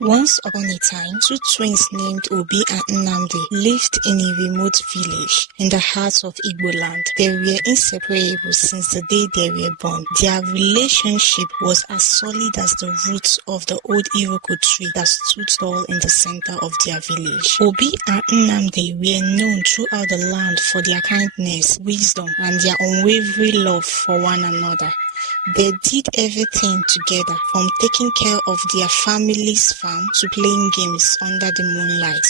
Once upon a time, two twins named Obi and Nnamdi lived in a remote village in the heart of Igbo land. They were inseparable since the day they were born. Their relationship was as solid as the roots of the old Iroko tree that stood tall in the center of their village. Obi and Nnamdi were known throughout the land for their kindness, wisdom, and their unwavering love for one another. They did everything together, from taking care of their family's farm to playing games under the moonlight.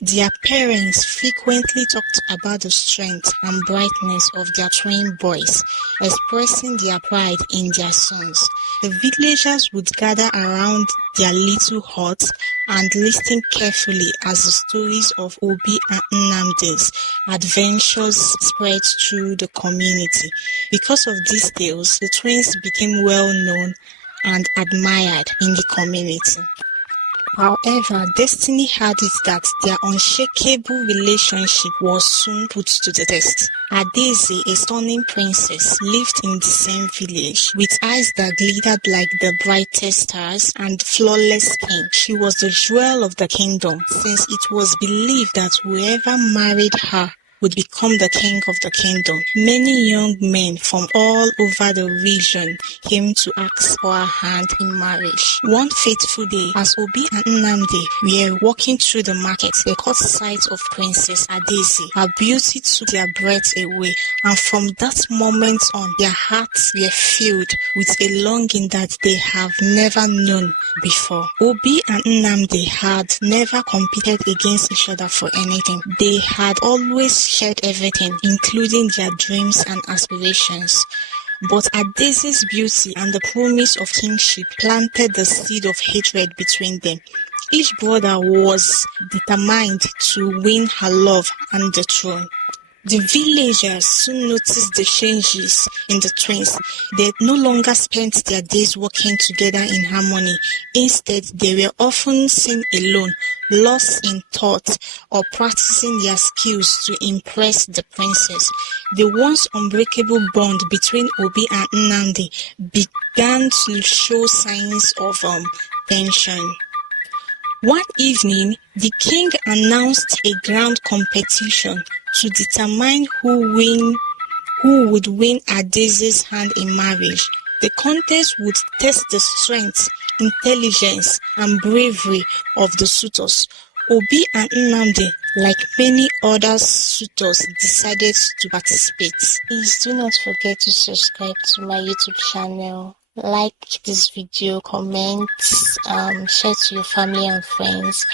Their parents frequently talked about the strength and brightness of their twin boys, expressing their pride in their sons. The villagers would gather around their little hut and listen carefully as the stories of Obi and Nnamdi's adventures spread through the community. Because of these tales, the twins became well known and admired in the community. However, destiny had it that their unshakable relationship was soon put to the test. Adaeze, a stunning princess, lived in the same village. With eyes that glittered like the brightest stars and flawless skin, she was the jewel of the kingdom, since it was believed that whoever married her would become the king of the kingdom. Many young men from all over the region came to ask for her hand in marriage. One fateful day, as Obi and Nnamdi were walking through the market, they caught sight of Princess Adaeze. Her beauty took their breath away, and from that moment on, their hearts were filled with a longing that they have never known before. Obi and Nnamdi had never competed against each other for anything. They had always shared everything, including their dreams and aspirations. But Adaeze's beauty and the promise of kingship planted the seed of hatred between them. Each brother was determined to win her love and the throne. The villagers soon noticed the changes in the twins. They no longer spent their days working together in harmony. Instead, they were often seen alone, lost in thought, or practicing their skills to impress the princess. The once unbreakable bond between Obi and Nnamdi began to show signs of tension. One evening, the king announced a grand competition to determine who would win Adaeze's hand in marriage. The contest would test the strength, intelligence, and bravery of the suitors. Obi and Nnamdi, like many other suitors, decided to participate. Please do not forget to subscribe to my YouTube channel. Like this video, comment, share to your family and friends.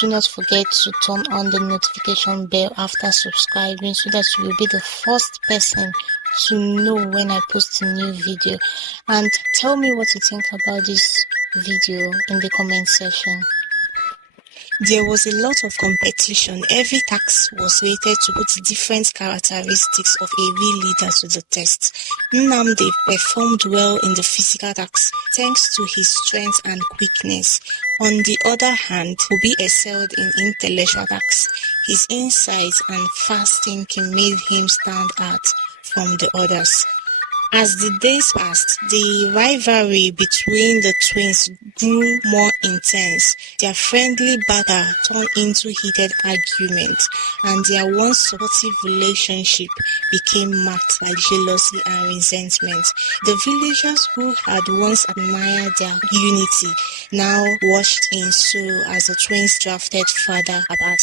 Do not forget to turn on the notification bell after subscribing so that you will be the first person to know when I post a new video. And tell me what you think about this video in the comment section. There was a lot of competition. Every task was rated to put different characteristics of a real leader to the test. Nnamdi performed well in the physical tasks thanks to his strength and quickness. On the other hand, Obi excelled in intellectual tasks. His insight and fast thinking made him stand out from the others. As the days passed, the rivalry between the twins grew more intense. Their friendly battle turned into heated arguments, and their once supportive relationship became marked by jealousy and resentment. The villagers who had once admired their unity now watched in sorrow as the twins drifted further apart.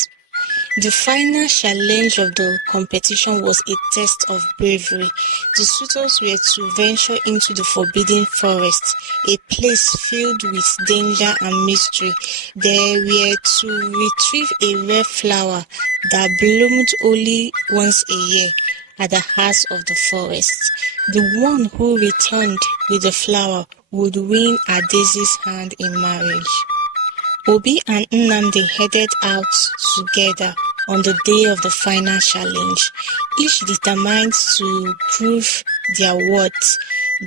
The final challenge of the competition was a test of bravery. The suitors were to venture into the forbidden forest, a place filled with danger and mystery. They were to retrieve a rare flower that bloomed only once a year at the heart of the forest. The one who returned with the flower would win Adaeze's hand in marriage. Obi and Nnamdi headed out together on the day of the final challenge, each determined to prove their worth.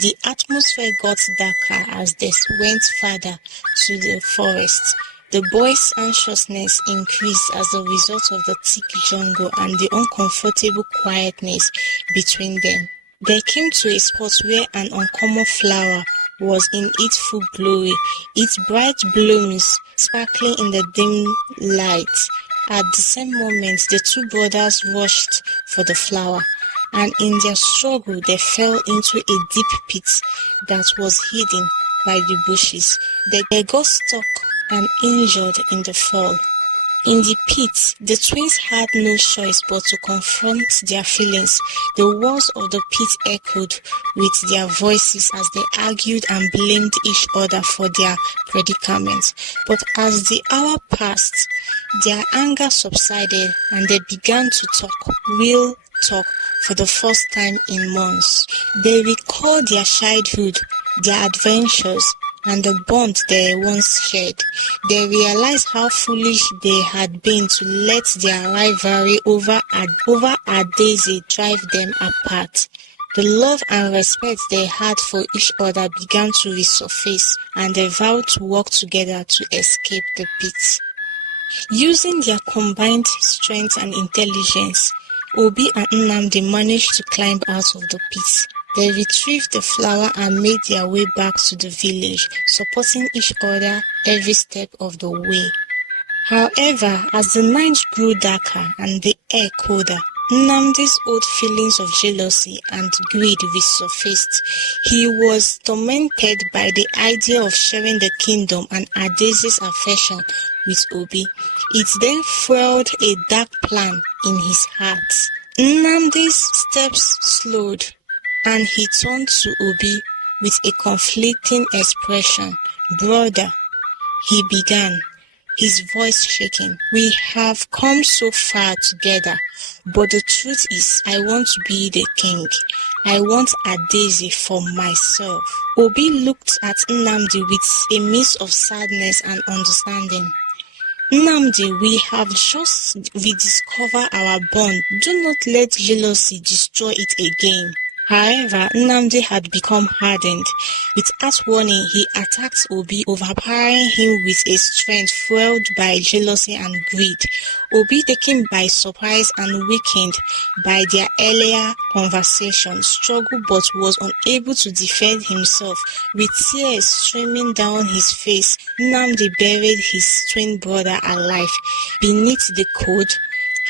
The atmosphere got darker as they went further to the forest. The boys' anxiousness increased as a result of the thick jungle and the uncomfortable quietness between them. They came to a spot where an uncommon flower was in its full glory, its bright blooms sparkling in the dim light. At the same moment, the two brothers rushed for the flower, and in their struggle they fell into a deep pit that was hidden by the bushes. They got stuck and injured in the fall. In the pit, the twins had no choice but to confront their feelings. The walls of the pit echoed with their voices as they argued and blamed each other for their predicament. But as the hour passed, their anger subsided and they began to talk, real talk, for the first time in months. They recalled their childhood, their adventures, and the bond they once shared. They realized how foolish they had been to let their rivalry over Adaeze drive them apart. The love and respect they had for each other began to resurface, and they vowed to work together to escape the pit. Using their combined strength and intelligence, Obi and Nnamdi managed to climb out of the pit. They retrieved the flower and made their way back to the village, supporting each other every step of the way. However, as the night grew darker and the air colder, Nnamdi's old feelings of jealousy and greed resurfaced. He was tormented by the idea of sharing the kingdom and Adaeze's affection with Obi. It then fueled a dark plan in his heart. Nnamdi's steps slowed, and he turned to Obi with a conflicting expression. "Brother," he began, his voice shaking, "we have come so far together, but the truth is I want to be the king. I want Adaeze for myself." Obi looked at Nnamdi with a mix of sadness and understanding. "Nnamdi, we have just rediscovered our bond. Do not let jealousy destroy it again." However, Nnamdi had become hardened. Without warning, he attacked Obi, overpowering him with a strength fueled by jealousy and greed. Obi, taken by surprise and weakened by their earlier conversation, struggled but was unable to defend himself. With tears streaming down his face, Nnamdi buried his twin brother alive beneath the cold,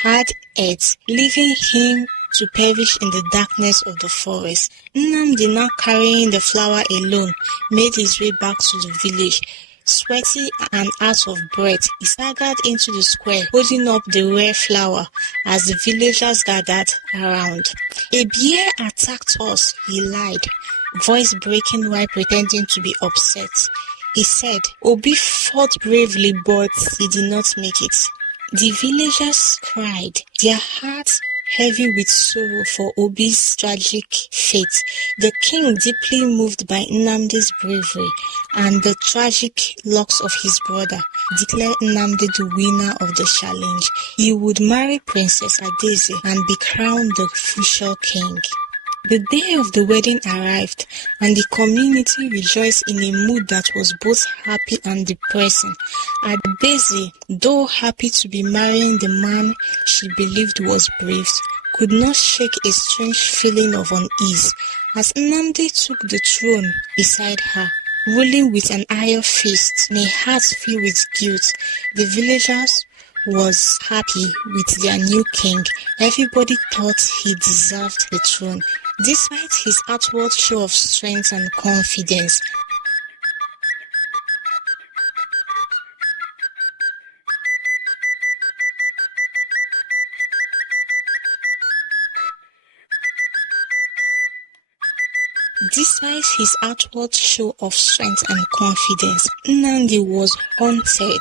hard earth, leaving him to perish in the darkness of the forest. Nnamdi, now carrying the flower alone, made his way back to the village. Sweaty and out of breath, he staggered into the square, holding up the rare flower as the villagers gathered around. "A bear attacked us," he lied, voice breaking while pretending to be upset. He said, "Obi fought bravely, but he did not make it." The villagers cried, their hearts heavy with sorrow for Obi's tragic fate. The king, deeply moved by Nnamdi's bravery and the tragic loss of his brother, declared Nnamdi the winner of the challenge. He would marry Princess Adaeze and be crowned the future king. The day of the wedding arrived, and the community rejoiced in a mood that was both happy and depressing. Adaeze, though happy to be marrying the man she believed was brave, could not shake a strange feeling of unease as Nnamdi took the throne beside her, ruling with an iron fist and a heart filled with guilt. The villagers was happy with their new king. Everybody thought he deserved the throne, despite his outward show of strength and confidence. Despite his outward show of strength and confidence, Nnamdi was haunted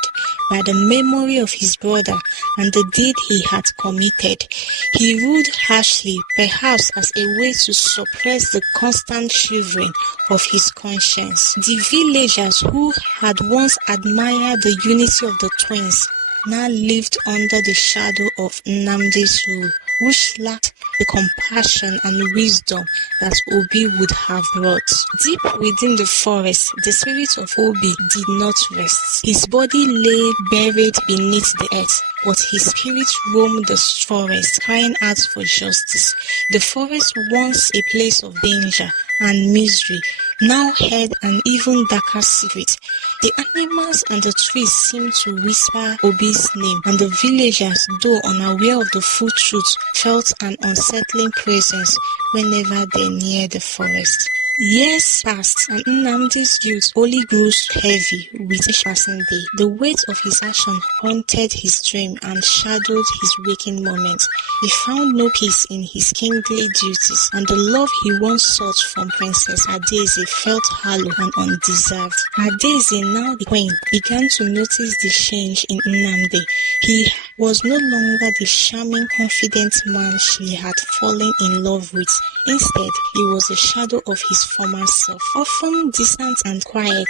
by the memory of his brother and the deed he had committed. He ruled harshly, perhaps as a way to suppress the constant shivering of his conscience. The villagers who had once admired the unity of the twins now lived under the shadow of Nnamdi's rule, which lacked the compassion and wisdom that Obi would have brought. Deep within the forest, the spirit of Obi did not rest. His body lay buried beneath the earth, but his spirit roamed the forest, crying out for justice. The forest, once a place of danger, and misery, now heard an even darker secret. The animals and the trees seemed to whisper Obi's name, and the villagers, though unaware of the full truth, felt an unsettling presence whenever they neared the forest. Years passed, and Nnamdi's guilt only grew heavy with each passing day. The weight of his action haunted his dream and shadowed his waking moments. He found no peace in his kingly duties, and the love he once sought from Princess Adaeze felt hollow and undeserved. Adaeze, now the queen, began to notice the change in Nnamdi. He was no longer the charming, confident man she had fallen in love with. Instead, he was a shadow of his former self. Often distant and quiet,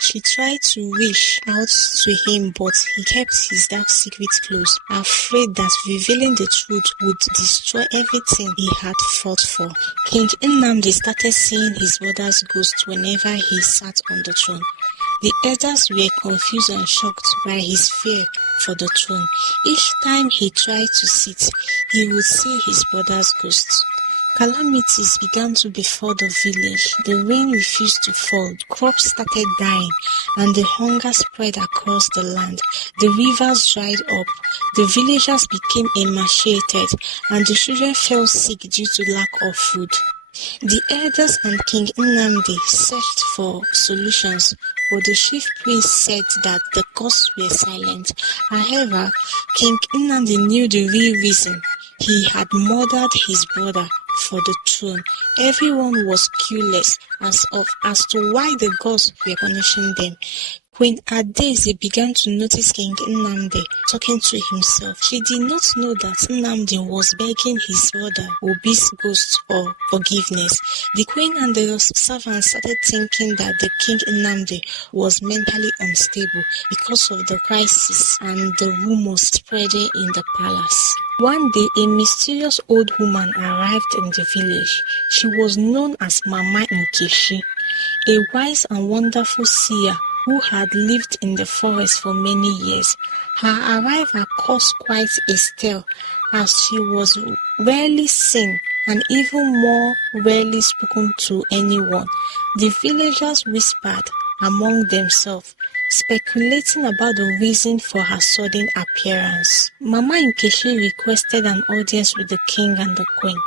she tried to reach out to him, but he kept his dark secret close, afraid that revealing the truth would destroy everything he had fought for. King Nnamdi started seeing his brother's ghost whenever he sat on the throne. The elders were confused and shocked by his fear for the throne. Each time he tried to sit, he would see his brother's ghost. Calamities began to befall the village. The rain refused to fall, crops started dying, and the hunger spread across the land. The rivers dried up, the villagers became emaciated, and the children fell sick due to lack of food. The elders and King Nnamdi searched for solutions, but the chief priest said that the causes were silent. However, King Nnamdi knew the real reason. He had murdered his brother for the throne. Everyone was clueless as to why the gods were punishing them. Queen Adaeze began to notice King Nnamdi talking to himself. She did not know that Nnamdi was begging his brother Obi's ghost for forgiveness. The queen and the servants started thinking that the King Nnamdi was mentally unstable because of the crisis and the rumors spreading in the palace. One day, a mysterious old woman arrived in the village. She was known as Mama Nkechi, a wise and wonderful seer who had lived in the forest for many years. Her arrival caused quite a stir, as she was rarely seen and even more rarely spoken to anyone. The villagers whispered among themselves, speculating about the reason for her sudden appearance. Mama Nkechi requested an audience with the king and the queen.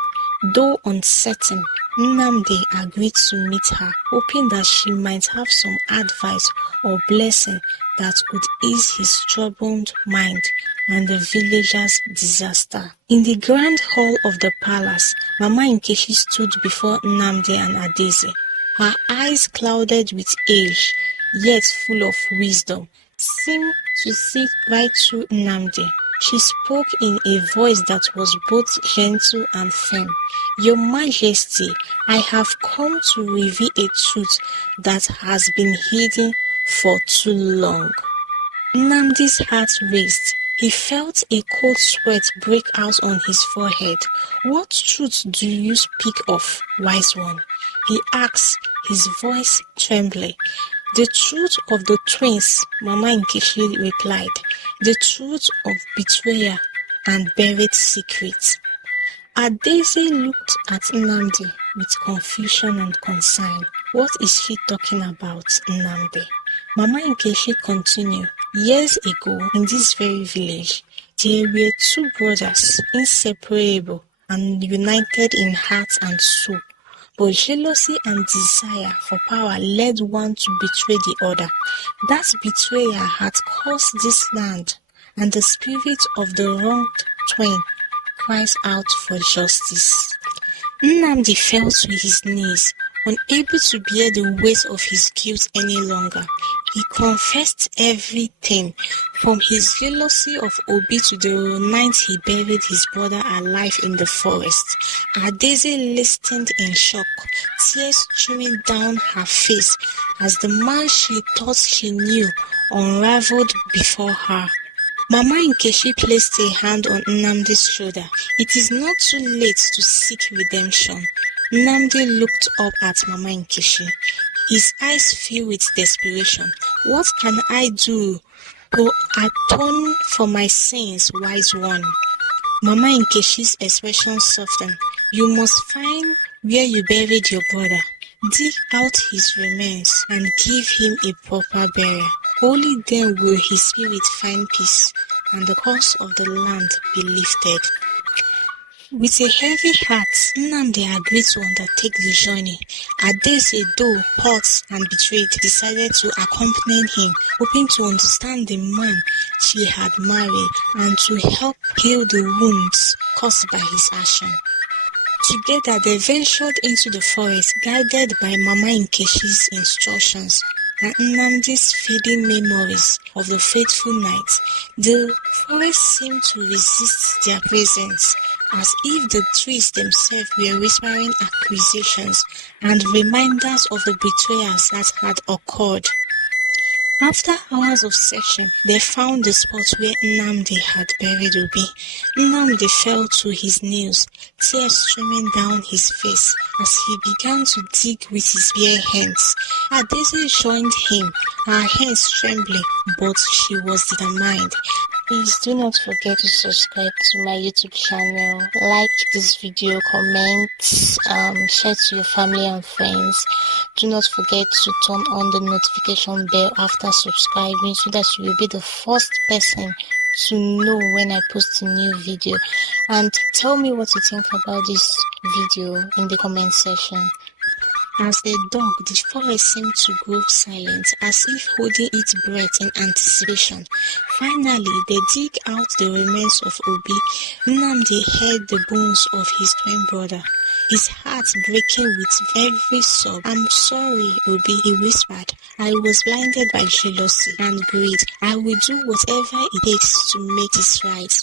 Though uncertain, Nnamdi agreed to meet her, hoping that she might have some advice or blessing that could ease his troubled mind and the villagers' disaster. In the grand hall of the palace, Mama Nkechi stood before Nnamdi and Adaeze. Her eyes clouded with age, yet full of wisdom, seemed to see right through Nnamdi. She spoke in a voice that was both gentle and firm. Your Majesty, I have come to reveal a truth that has been hidden for too long. Nnamdi's heart raced. He felt a cold sweat break out on his forehead. What truth do you speak of, wise one? He asked, his voice trembling. The truth of the twins, Mama Nkechi replied. The truth of betrayal and buried secrets. Adaeze looked at Nnamdi with confusion and concern. What is she talking about, Nnamdi? Mama Nkechi continued. Years ago, in this very village, there were two brothers, inseparable and united in heart and soul. But jealousy and desire for power led one to betray the other. That betrayal had caused this land, and the spirit of the wronged twin cries out for justice. Nnamdi fell to his knees, unable to bear the weight of his guilt any longer. He confessed everything, from his jealousy of Obi to the night he buried his brother alive in the forest. Adaeze listened in shock, tears streaming down her face as the man she thought she knew unraveled before her. Mama Nkechi placed a hand on Nnamdi's shoulder. It is not too late to seek redemption. Nnamdi looked up at Mama Nkechi. His eyes filled with desperation. What can I do to atone for my sins, wise one? Mama Nkechi's expression softened. You must find where you buried your brother. dig out his remains and give him a proper burial. Only then will his spirit find peace and the curse of the land be lifted. With a heavy heart, Nnamdi agreed to undertake the journey. Adaeze, though hurt and betrayed, decided to accompany him, hoping to understand the man she had married and to help heal the wounds caused by his action. Together, they ventured into the forest, guided by Mama Nkechi's instructions and Nnamdi's fading memories of the fateful night. The forest seemed to resist their presence, as if the trees themselves were whispering accusations and reminders of the betrayals that had occurred. After hours of searching, they found the spot where Nnamdi had buried Obi. Nnamdi fell to his knees, tears streaming down his face as he began to dig with his bare hands. Adaeze joined him, her hands trembling, but she was determined. Please do not forget to subscribe to my YouTube channel, like this video, comment, share to your family and friends. Do not forget to turn on the notification bell after subscribing so that you will be the first person to know when I post a new video. And tell me what you think about this video in the comment section. As they dug, the forest seemed to grow silent, as if holding its breath in anticipation. Finally, they dig out the remains of Obi. Nnamdi heard the bones of his twin brother, his heart breaking with every sob. "I'm sorry, Obi," he whispered. "I was blinded by jealousy and greed. I will do whatever it takes to make this right."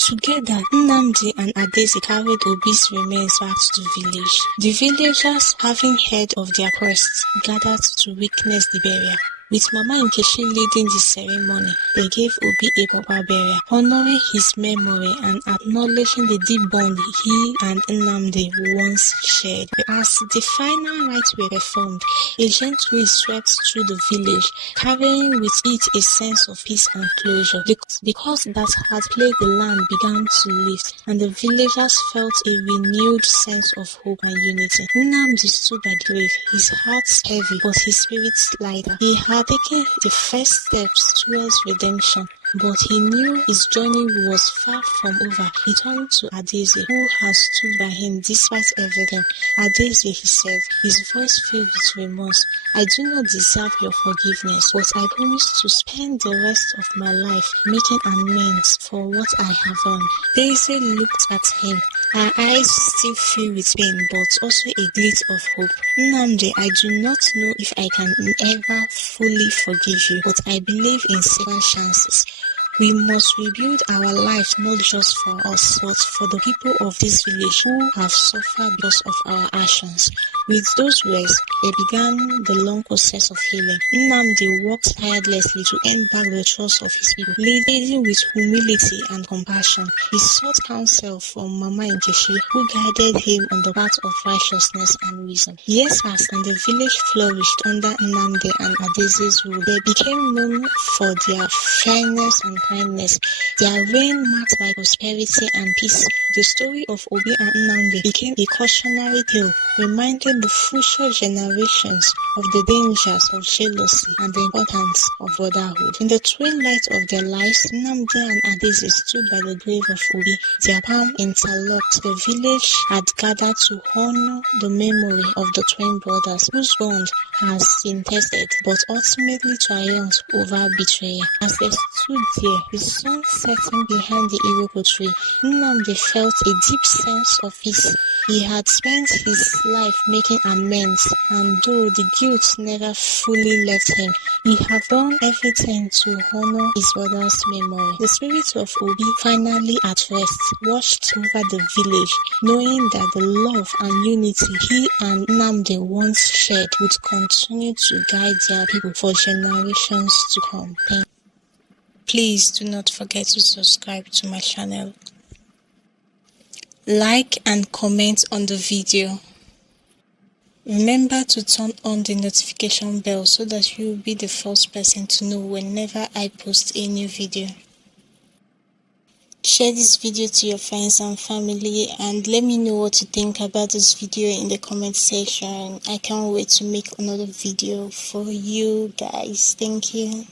Together, Nnamdi and Adaeze carried Obi's remains back to the village. The villagers, having heard of their quest, gathered to witness the burial. With Mama Nkechi leading the ceremony, they gave Obi a proper burial, honoring his memory and acknowledging the deep bond he and Nnamdi once shared. As the final rites were performed, a gentle breeze swept through the village, carrying with it a sense of peace and closure. The curse that had plagued the land began to lift, and the villagers felt a renewed sense of hope and unity. Nnamdi stood by the grave, his heart heavy but his spirit lighter. He had taken the first steps towards redemption, but he knew his journey was far from over. He turned to Adaeze, who had stood by him despite everything. "Adaeze," he said, his voice filled with remorse, "I do not deserve your forgiveness, but I promise to spend the rest of my life making amends for what I have done." Adaeze looked at him, her eyes still filled with pain, but also a glint of hope. "Nnamdi, I do not know if I can ever fully forgive you, but I believe in second chances. We must rebuild our lives not just for us, but for the people of this village who have suffered because of our actions." With those words, they began the long process of healing. Nnamdi worked tirelessly to earn back the trust of his people, leading with humility and compassion. He sought counsel from Mama Nkechi, who guided him on the path of righteousness and wisdom. Years passed, and the village flourished under Nnamdi and Adaeze's rule. They became known for their fairness and kindness, their reign marked by prosperity and peace. The story of Obi and Nnamdi became a cautionary tale, reminding the future generations of the dangers of jealousy and the importance of brotherhood. In the twin light of their lives, Nnamdi and Adaeze stood by the grave of Obi, their palms interlocked. The village had gathered to honor the memory of the twin brothers, whose bond has been tested but ultimately triumphed over betrayal. As they stood there, the sun setting behind the iroko tree, Nnamdi felt a deep sense of peace. He had spent his life making amends, and though the guilt never fully left him, he had done everything to honor his brother's memory. The spirit of Obi, finally at rest, watched over the village, knowing that the love and unity he and Nnamdi once shared would continue to guide their people for generations to come. Please do not forget to subscribe to my channel. Like and comment on the video. Remember to turn on the notification bell so that you will be the first person to know whenever I post a new video. Share this video to your friends and family, and let me know what you think about this video in the comment section. I can't wait to make another video for you guys. Thank you.